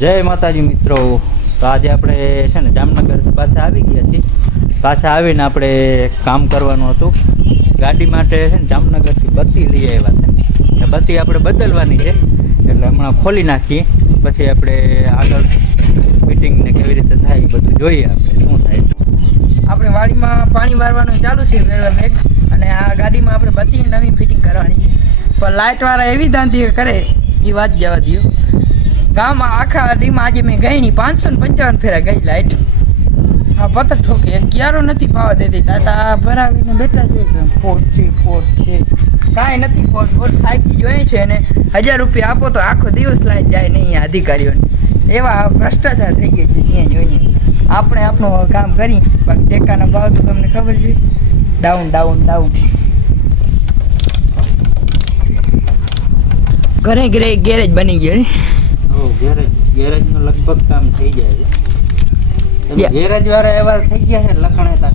જય માતાજી મિત્રો. તો આજે આપણે છે ને જામનગર પાછા આવી ગયા છીએ. પાછા આવીને આપણે કામ કરવાનું હતું. ગાડી માટે છે ને જામનગરથી બત્તી લઈ આવ્યા છે. એ બત્તી આપણે બદલવાની છે. એટલે હમણાં ખોલી નાખીએ. પછી આપણે આગળ ફિટિંગને કેવી રીતે થાય એ બધું જોઈએ આપણે, શું થાય આપણે વાડીમાં પાણી વારવાનું ચાલુ છે વહેલા વેગ અને આ ગાડીમાં આપણે બત્તી નવી ફિટિંગ કરવાની છે. પણ લાઇટવાળા એવી દાંધી કરે, એ વાત જવા દો ગામમાં આખા ડીમાં આજે મેં ગઈ પાંચસો ને પંચાવન ફેરા ગઈ લાઈટ. હા પતર ઠોકે, ક્યારો નથી પાવા દેતી. તાતા ભરાવીને બેઠા જોઈએ ફોટ છે ફોટ છે. કાંઈ નથી ફોટ ફોટ ખાઈથી જોઈએ છે અને હજાર રૂપિયા આપો તો આખો દિવસ લાઈટ જાય નહીં અધિકારીઓને. એવા ભ્રષ્ટાચાર થઈ ગઈ છે ત્યાં જોઈએ આપણે આપણું કામ કરી. બાકી ટેકાના ભાવ તો તમને ખબર છે. ડાઉન ડાઉન ડાઉન ઘરે ઘરે ગેરેજ બની ગયો ગેરેજ ગેરેજનું લગભગ કામ થઈ જાય છે. ગેરેજ વાળા એવા થઈ ગયા છે લખણેતા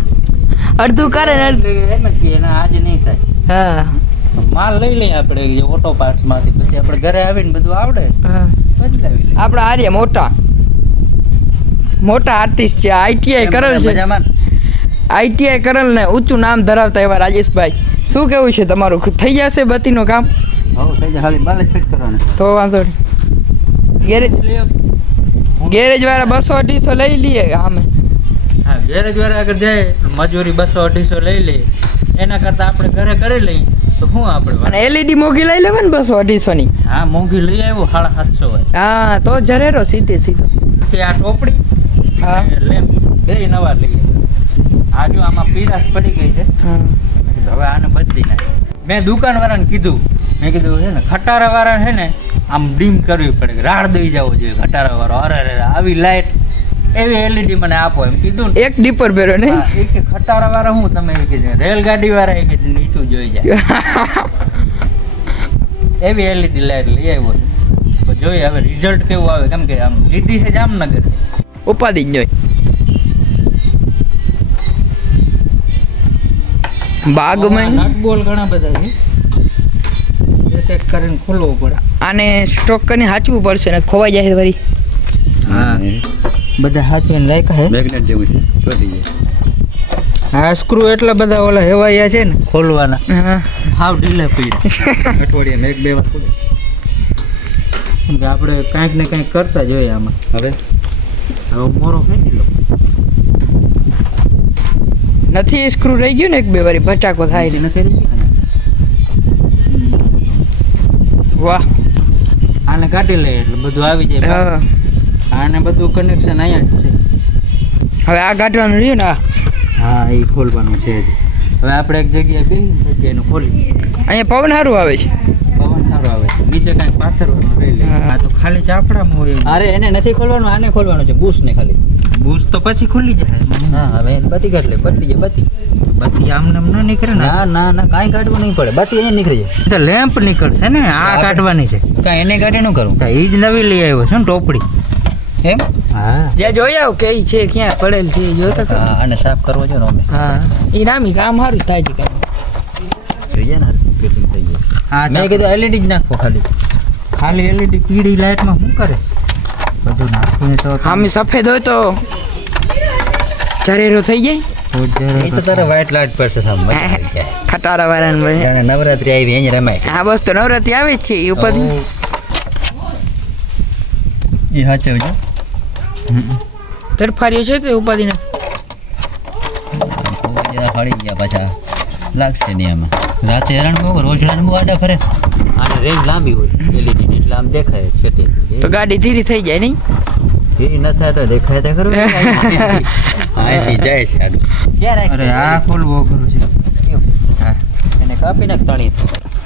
અડધું કરે ને એમ કે એના આજ નહીં થાય. હા. માલ લઈ લઈએ આપણે ઓટો પાર્ટ્સમાંથી. પછી આપણે ઘરે આવીને બધું આવડે. બદલાવી લઈએ. આપણા આર્ય મોટા. મોટા આર્ટિસ્ટ છે. આઈટીઆઈ કરેલ છે. આઈટીઆઈ કરેલ ને ઊંચું નામ ધરાવતા એવા રાજેશભાઈ. શું કેવું છે તમારું? થઈ જશે બત્તીનું કામ? તો વાંધો નહીં. ગેરેજ ગેરેજ વાળા બસો અઢીસો લઈ લઈએ અમે હા ગેરેજ વાળા આગળ જાય મજૂરી બસો અઢીસો લઈ લઈએ એના કરતા આપણે ઘરે કરી લઈએ તો શું આપણે અને એલઈડી મોંઘી લઈ લેવા ને બસો અઢીસો ની હા મોંઘી લઈ આવ્યો સાડા સાતસો હોય. હા તો જરેરો સીધે સીધો. કે આ ટોપડી હા. લેમ લેમ્પ બે નવા લઈએ આજુ આમાં પીરાશ પડી ગઈ છે. હવે આને બદલી નાખ. મેં દુકાનવાળાને કીધું મેં કીધું છે ને ખટારા વાળા છે ને આમ ડીમ કરવી પડે કે રાડ દઈ જવો જોઈએ ખટારા વાળો અરે અરે આવી લાઈટ એવી એલઈડી મને આપો એમ કીધું ને. એક ડીપર ભેરો ને હા, એ કે ખટારા વાળા હું તમે એ કીધું રેલગાડી વાળા એ કીધું નીચું જોઈ જાય એવી એલઈડી લાઈટ લઈ આવ્યો તો જોઈએ હવે રિઝલ્ટ કેવું આવે કેમ કે આમ લીધી છે જામનગર. ઉપાધિ જ જોઈ બાગમાં નટ બોલ ઘણા બધા છે. એક કરીને ખોલવું પડે. આને સ્ટોક કરીને સાચવું પડશે ને ખોવાઈ જાય વળી. હા. બધા સાચવીને રાખ્યા છે મેગ્નેટ જેવું છે. ચોટી જાય હા સ્ક્રૂ એટલા બધા ઓલા હેવાયા છે ને ખોલવાના. હા. હાવ ઢીલે પડી. અઠવાડિયે એક બે વાર ખોલે. કે આપણે કાંઈક ને કાંઈક કરતા જોઈએ આમાં. હવે? હવે મોરો ખેંચી લો. નથી સ્ક્રૂ રહી ગયું ને એક બે વારી? ભચાકો થાય ને. નથી રહી ગયું વાહ. આને કાઢી લઈએ એટલે બધું આવી જાય હા. આને બધું કનેક્શન અહીંયા જ છે. હવે આ કાઢવાનું રહ્યું ને આ? હા એ ખોલવાનું છે જ. હવે આપણે એક જગ્યાએ બેસી પછી એનું ખોલી અહીંયા પવન સારું આવે છે. પવન સારું આવે છે. નીચે કાંઈક પાથરવાનું રહી લે. આ તો ખાલી ચાપડામાં હોય અરે એને નથી ખોલવાનું આને ખોલવાનું છે. બૂસ ને ખાલી. બૂસ તો પછી ખુલી જાય. હા હવે બત્તી કાઢ લે બદલી જાય બત્તી આમ નામ ન નીકળે ને? ના ના ના કાંઈ કાઢવું નહીં પડે. બત્તી અહીંયા નીકળી જાય. તો લેમ્પ નીકળશે ને આ કાઢવાની છે. કાંઈ એને કાઢે નું કરું? કાંઈ એ જ નવી લઈ આવ્યો છે ને ટોપડી. એમ? હા. જ્યાં જોઈ આવ કે છે ક્યાં પડેલ છે એ જોતા. હા અને સાફ કરવો છે ને અમે. હા. એ નામી કામ સારું થાય છે કામ થઈ જાય ને ફિટિંગ થઈ જાય હા મેં કીધું એલઈડી જ નાખો ખાલી. ખાલી એલઈડી પીળી લાઇટમાં શું કરે? બધું નાખવું તો આમ સફેદ હોય તો ચરેરો થઈ જાય? ખટારા નવરાત્રી આવી રમાય હા બસ તો નવરાત્રી આવે જ છે એ ઉપર એ સાચવજો. તરફારીઓ છે તો ઉપાધિ નથી હળી ગયા પાછા. લાગશે નહીં આમાં. રાતે હેરાન બહુ રોજ હેરાન બહુ આડા ફરે. આને રેન્જ લાંબી હોય. એલઈડી એટલે આમ દેખાય છે તો ગાડી ધીરી થઈ જાય નહીં? એ ન થાય તો દેખાય તો ખરું અહીંથી જાય છે અરે આ ખોલવું અઘરું છે. એને કાપીને તણી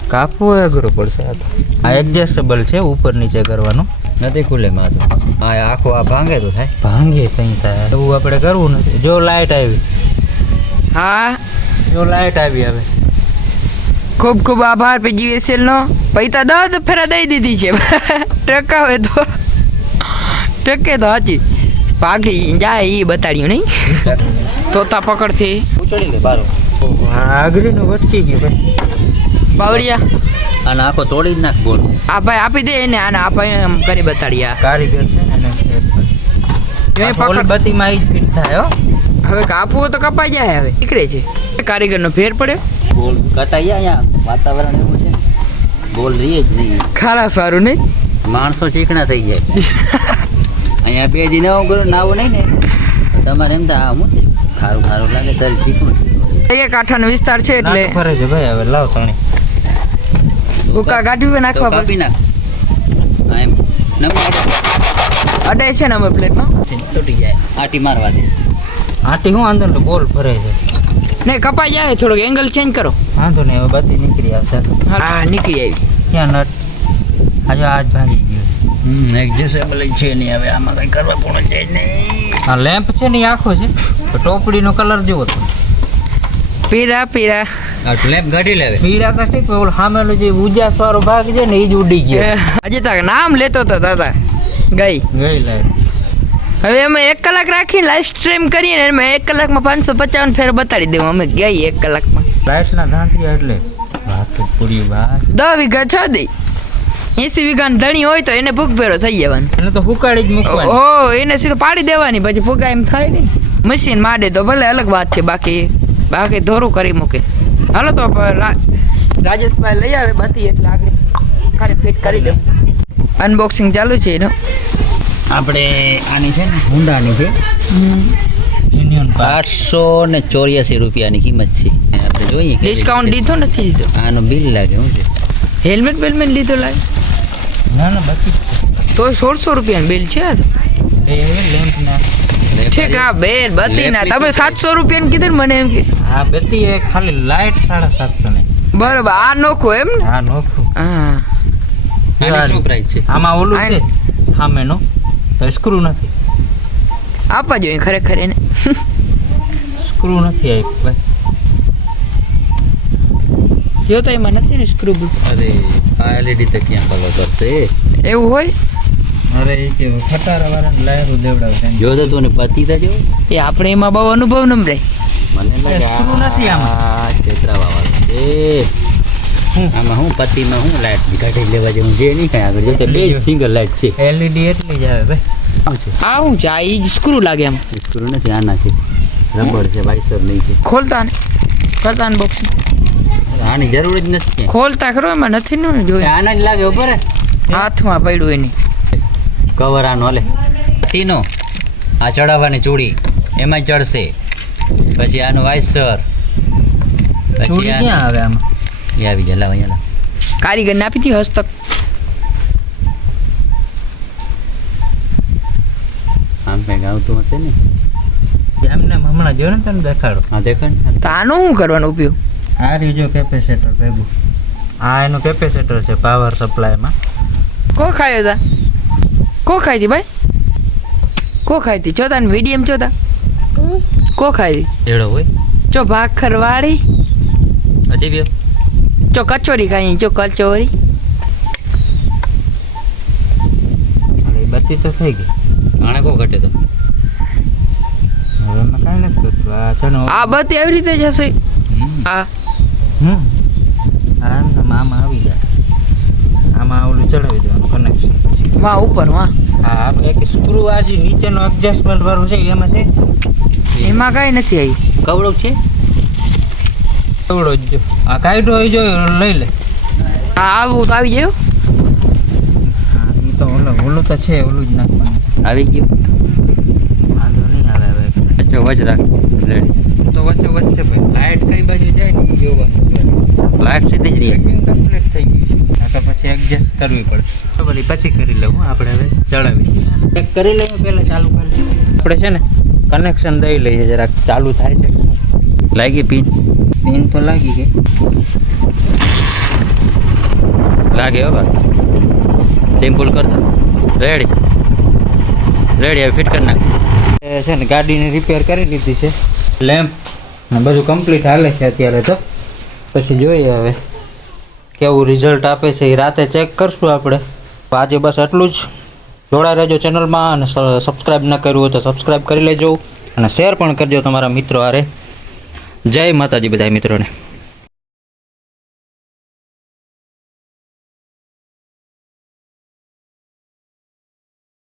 કાપવું અઘરું પડશે આ તો. આ એડજસ્ટેબલ છે ઉપર નીચે કરવાનું. નથી ખુલે માં તો હા આખો આ ભાંગે તો થાય. ભાંગે કઈ થાય. એવું આપણે કરવું નથી જો લાઇટ આવી. હા? જો લાઇટ આવી હવે. ખૂબ ખૂબ આભાર પીજીવીએસએલ નો પૈસા દસ ફેરા દઈ દીધી છે. ટકાવે તો. ટકે તો હાચી. ભાગી જાય એ બતાડ્યું નહીં. તોતા પકડથી. ઉચડી લે બારો. આગળીનું વટકી ગયો ભાઈ. બાવળિયા. અને આખો તોડી જ નાખ બોલ. આ ભાઈ આપી દે એને આને આ ભાઈ એમ કરી બતાડ્યા. કારીગર છે ને એ પકડ. બત્તીમાં ઈ ફિટ થાય હો. હવે કાપવું તો કપાઈ જાય હવે નીકળે છે. કારીગરનો ફેર પડ્યો. બોલ કટાઈ અહીંયા. વાતાવરણ એવું છે બોલ રહીએ જ નહીં. ખારા સારું નહીં. માણસો ચીકણા થઈ જાય. અહીંયા બે દી નવું કરો નાવું નહીં ને. તમારે એમ થાય આ હું ખારું ખારું લાગે સર ચીકણું ચીકણું. એક કાંઠાનો વિસ્તાર છે એટલે. ફરે છે ભાઈ હવે લાવ તણી. ઉકા તો નાખવા કાપી પડશે નાખ એમ. નમો અડે છે ને અમે પ્લેટમાં તૂટી જાય. આટી મારવા દે. આટી હું અંદર તો બોલ ફરે છે. નહીં કપાઈ જાય થોડોક એંગલ ચેન્જ કરો. વાંધો નહીં હવે બધી નીકળી આવશે. હા નીકળી આવી. ક્યાં નટ? આજે આજ ભાંગી ગયું એડજસ્ટેબલ છે નહીં હવે આમાં કંઈ કરવા પણ જાય નહીં. આ લેમ્પ છે ને આખો છે. તો ટોપડીનો કલર જેવો તમે. પીરા પીરા આ લેમ્પ કાઢી લેવે. પીળા તો ઠીક પણ ઓલો સામેલો જે ઉજાસ વાળો ભાગ છે ને એ જ ઉડી ગયો. હજી તક નામ લેતો હતો દાદા. ગઈ. ગઈ લાઈટ હવે અમે એક કલાક રાખીને લાઈવ સ્ટ્રીમ કરીએ ને એમાં એક કલાકમાં પાંચસો પચાવન ફેર બતાડી દેવું. અમે ગઈ એક કલાકમાં. લાઈટના ધાંધિયા એટલે. વાત પૂરી વાત. દસ વીઘા છ દઈ એસી વીઘા ધણી હોય તો એને ભૂખભેરો થઈ જવાનું. એને તો હુકાડી જ મૂકવાની. ઓ એને સીધું પાડી દેવાની પછી ભૂગા એમ થાય ને મશીન માડે તો ભલે અલગ વાત છે બાકી બાકી ધોરું કરી મૂકે. હાલો તો રાજેશભાઈ લઈ આવે બધી એટલે આગળ ખાલી ફિટ કરી દો. અનબોક્સિંગ ચાલુ છે એનો. આપણે આની છે ને હુંડાની છે. આઠસો ને ચોર્યાસી રૂપિયાની કિંમત છે. આપણે જોઈએ ડિસ્કાઉન્ટ લીધો દીધો નથી દીધો આનો બિલ લાગે શું છે? હેલ્મેટ બેલ્મેટ લીધો લાગે? ના ના બાકી તો સોળસો રૂપિયાની બિલ છે ઠીક હા બેન બધી ના. તમે સાતસો રૂપિયા કીધું ને મને એમ કે. હા બત્તી એ ખાલી લાઈટ સાડા સાતસો ને. બરોબર આ નોખો એમ? ને હા નોખું. હા. શું પ્રાઇસ છે? આમાં ઓલું છે સામેનો. તો સ્ક્રૂ નથી. આપવા જોઈએ ખરેખર એને. સ્ક્રૂ નથી આપ્યું ભાઈ. જો તો એમાં નથી ને સ્ક્રૂ અરે. આ એલઈડી તો ક્યાં કલર કરશે એવું હોય? અરે એ કે ખટારા વાળાને લાયરો દેવડાવશે જો તો તને પતી થયો એ આપણે એમાં બહુ અનુભવ નમ રે મને લાગે સ્ક્રૂ નથી આમાં. આ છેતરાવા વાળું છે. હું? આમાં હું પતિમાં હું લાઈટ કાઢી લેવા જેવું જે નહીં કાંઈ આગળ. જોતો બે સિંગલ લાઈટ છે. એલઈડી એટલી જ આવે ભાઈ. આ શું છે? આ ઈ સ્ક્રૂ લાગે એમ સ્ક્રૂ નથી આના છે. રબર છે વાઇસર નહીં છે. ખોલતા ને. કરતા ને બોક્સ આની જરૂર જ નથી ખોલતા ખરો એમાં નથી ને જોયું? આના જ લાગે ઉપર હાથમાં પડ્યું એની. કવર આનો લે તીનો આ ચડાવવાની ચૂડી. એમાં ચડશે. પછી આનું વાઇસર પછી ચૂડી ક્યાં આવે આમાં? એ આવી જાય લાવ અહીંયા. કારીગરને આપી હતી હસ્તક. આમ કઈ આવતું હશે ને? એમને હમણાં જોયો ને તને દેખાડો? હા દેખાડ ને. તો આનો શું કરવાનો ઉપયોગ? આ રીજો કેપેસિટર ભેગું. આ એનું કેપેસિટર છે પાવર સપ્લાયમાં કો ખાયો તા? કો ખાઈ હતી ભાઈ? કો ખાઈ હતી જોતા ને મીડિયમ જોતા કો ખાઈ હતી એડો હોય. જો ભાખર વાળી. હજી બી. જો કચોરી ખાઈ જો કચોરી. બત્તી તો થઈ ગઈ. આણે કો ઘટે તો? હવે એમાં કાંઈ નથી આ છે ને આ બધી આવી રીતે જશે. આ. હમ. આ આમાં આવી જાય આમાં ઓલું ચડાવી દેવાનું કનેક્શન વાહ ઉપર વાહ. હા આ એક સ્ક્રૂ આ જે નીચેનો એડજસ્ટમેન્ટ વાળું છે એમાં છે? એમાં કાંઈ નથી આવી. કવડો છે? એવડો જ આ કાઢ્યો હોય જો લઈ લે. હા આવું તો આવી જાય હા. એ તો ઓલો ઓલું તો છે ઓલું જ નાખવાનું. આવી ગયું. વાંધો નહીં આવે હવે. વચ રાખ તો વચ્ચે વચ્ચે ભાઈ લાઇટ કઈ બાજુ જાય ને જોવાનું લાઈટ સીધી જ રહી. કમ્પ્લીટ થઈ ગયું છે. તો પછી એડજસ્ટ કરવી પડે. બરાબર પછી કરી લઉં આપણે હવે ચડાવી ચેક કરી લઈએ પહેલાં ચાલુ કરી આપણે છે ને કનેક્શન દઈ લઈએ જરાક ચાલુ થાય છે. લાગી પિન? પિન તો લાગી ગઈ. લાગે હવે બા કરતા રેડી રેડી હવે ફિટ કરી નાખ. છે ને ગાડીને રિપેર કરી લીધી છે. લેમ્પ ને બધું કમ્પ્લીટ હાલે છે અત્યારે તો. પછી જોઈએ હવે કેવું રિઝલ્ટ આપે છે એ રાતે ચેક કરશું આપણે. તો આજે બસ એટલું જ. જોડાઈ રહેજો ચેનલમાં અને સબસ્ક્રાઈબ ન કર્યું હોય તો સબસ્ક્રાઈબ કરી લેજો. અને શેર પણ કરજો તમારા મિત્રો હારે. જય માતાજી બધા મિત્રોને.